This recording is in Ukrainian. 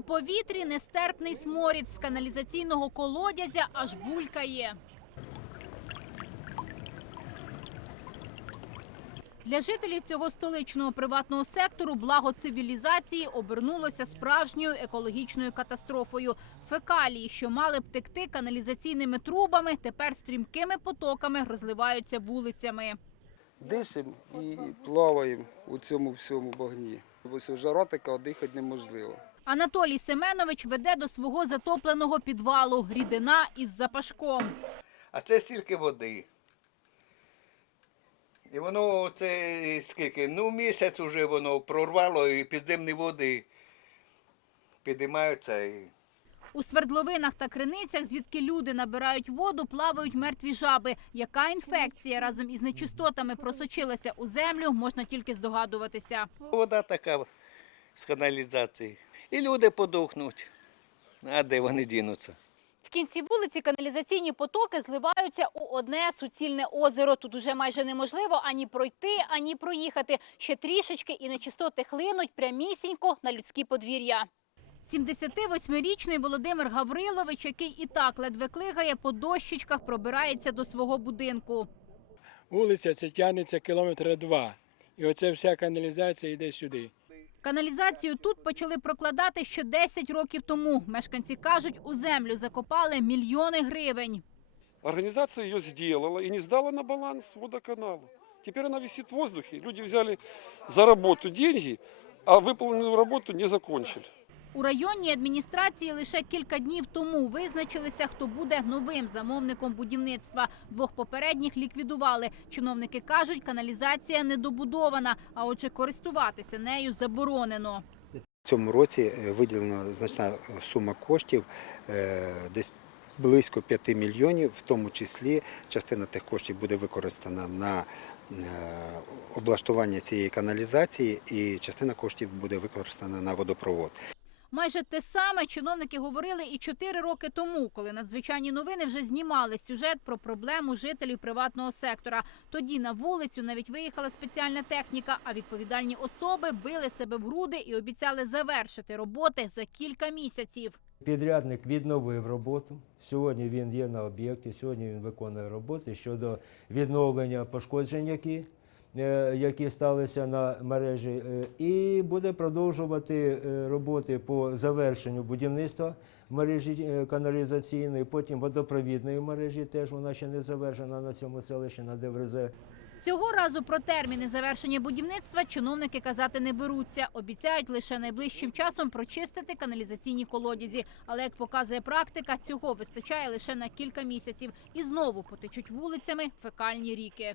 У повітрі нестерпний сморід з каналізаційного колодязя аж булькає. Для жителів цього столичного приватного сектору благо цивілізації обернулося справжньою екологічною катастрофою. Фекалії, що мали б текти каналізаційними трубами, тепер стрімкими потоками розливаються вулицями. Дишимо і плаваємо у цьому всьому багні. Ось жара така, дихати неможливо. Анатолій Семенович веде до свого затопленого підвалу рідина із запашком. А це стільки води. І воно це скільки? Ну, місяць уже воно прорвало і підземні води підіймаються. І... У свердловинах та криницях, звідки люди набирають воду, плавають мертві жаби. Яка інфекція разом із нечистотами просочилася у землю, можна тільки здогадуватися. Вода така з каналізації. І люди подохнуть. А де вони дінуться? В кінці вулиці каналізаційні потоки зливаються у одне суцільне озеро. Тут уже майже неможливо ані пройти, ані проїхати. Ще трішечки і нечистоти хлинуть прямісінько на людські подвір'я. 78-річний Володимир Гаврилович, який і так ледве клигає, по дощечках пробирається до свого будинку. Вулиця це тягнеться кілометра два. І оця вся каналізація йде сюди. Каналізацію тут почали прокладати ще 10 років тому. Мешканці кажуть, у землю закопали мільйони гривень. Организация ее сделала и не сдала на баланс водоканалу. Теперь она висит в воздухе. Люди взяли за работу деньги, а выполненную работу не закончили. У районній адміністрації лише кілька днів тому визначилися, хто буде новим замовником будівництва. Двох попередніх ліквідували. Чиновники кажуть, каналізація недобудована, а отже, користуватися нею заборонено. В цьому році е, виділена значна е, сума коштів, е, десь близько 5 мільйонів, в тому числі частина тих коштів буде використана на облаштування цієї каналізації, і частина коштів буде використана на водопровод. Майже те саме чиновники говорили і чотири роки тому, коли надзвичайні новини вже знімали сюжет про проблему жителів приватного сектора. Тоді на вулицю навіть виїхала спеціальна техніка, а відповідальні особи били себе в груди і обіцяли завершити роботи за кілька місяців. Підрядник відновив роботу. Сьогодні він є на об'єкті, сьогодні він виконує роботи щодо відновлення пошкоджень, які, які сталися на мережі, е, і буде продовжувати е, роботи по завершенню будівництва мережі е, каналізаційної, потім водопровідної мережі, теж вона ще не завершена на цьому селищі на ДВРЗ. Цього разу про терміни завершення будівництва чиновники казати не беруться. Обіцяють лише найближчим часом прочистити каналізаційні колодязі. Але як показує практика, цього вистачає лише на кілька місяців. І знову потечуть вулицями фекальні ріки.